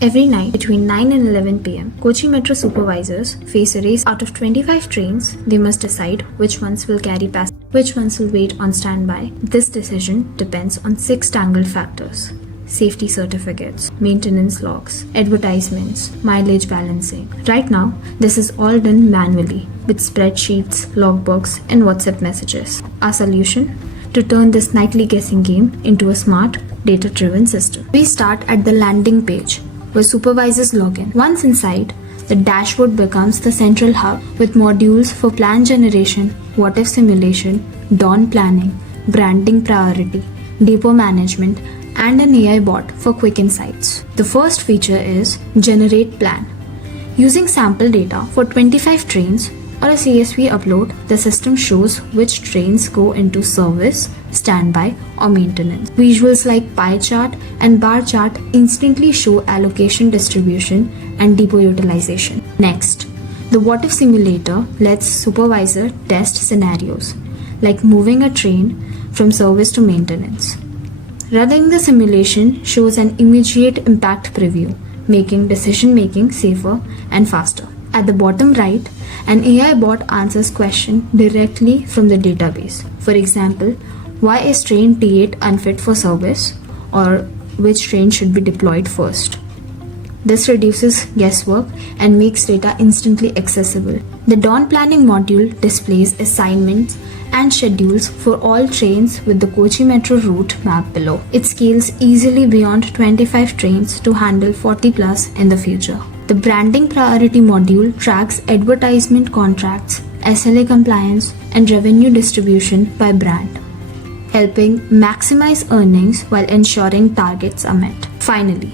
Every night between 9 and 11 pm, Kochi Metro supervisors face a race. Out of 25 trains, they must decide which ones will carry passengers, which ones will wait on standby. This decision depends on 6 tangled factors: safety certificates, maintenance logs, advertisements, mileage balancing. Right now, this is all done manually with spreadsheets, logbooks, and WhatsApp messages. Our solution? To turn this nightly guessing game into a smart, data-driven system. We start at the landing page, where supervisors log in. Once inside, the dashboard becomes the central hub with modules for plan generation, what-if simulation, dawn planning, branding priority, depot management, and an AI bot for quick insights. The first feature is Generate Plan. Using sample data for 25 trains or a CSV upload, the system shows which trains go into service, standby, or maintenance. Visuals like pie chart and bar chart instantly show allocation distribution and depot utilization. Next, the what if simulator lets supervisor test scenarios like moving a train from service to maintenance. Running the simulation shows an immediate impact preview, making decision making safer and faster. At the bottom right, an AI bot answers questions directly from the database. For example, why is train T8 unfit for service, or which train should be deployed first? This reduces guesswork and makes data instantly accessible. The dawn planning module displays assignments and schedules for all trains with the Kochi Metro route map below. It scales easily beyond 25 trains to handle 40 plus in the future. The branding priority module tracks advertisement contracts, SLA compliance, and revenue distribution by brand, helping maximize earnings while ensuring targets are met. Finally,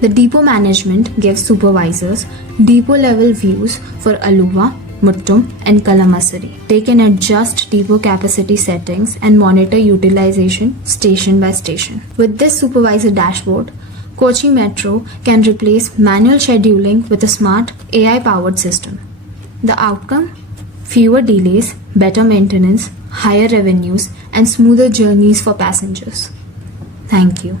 the depot management gives supervisors depot-level views for Aluva, Muttum, and Kalamassery. They can adjust depot capacity settings and monitor utilization station by station. With this supervisor dashboard, Kochi Metro can replace manual scheduling with a smart AI-powered system. The outcome? Fewer delays, better maintenance, higher revenues, and smoother journeys for passengers. Thank you.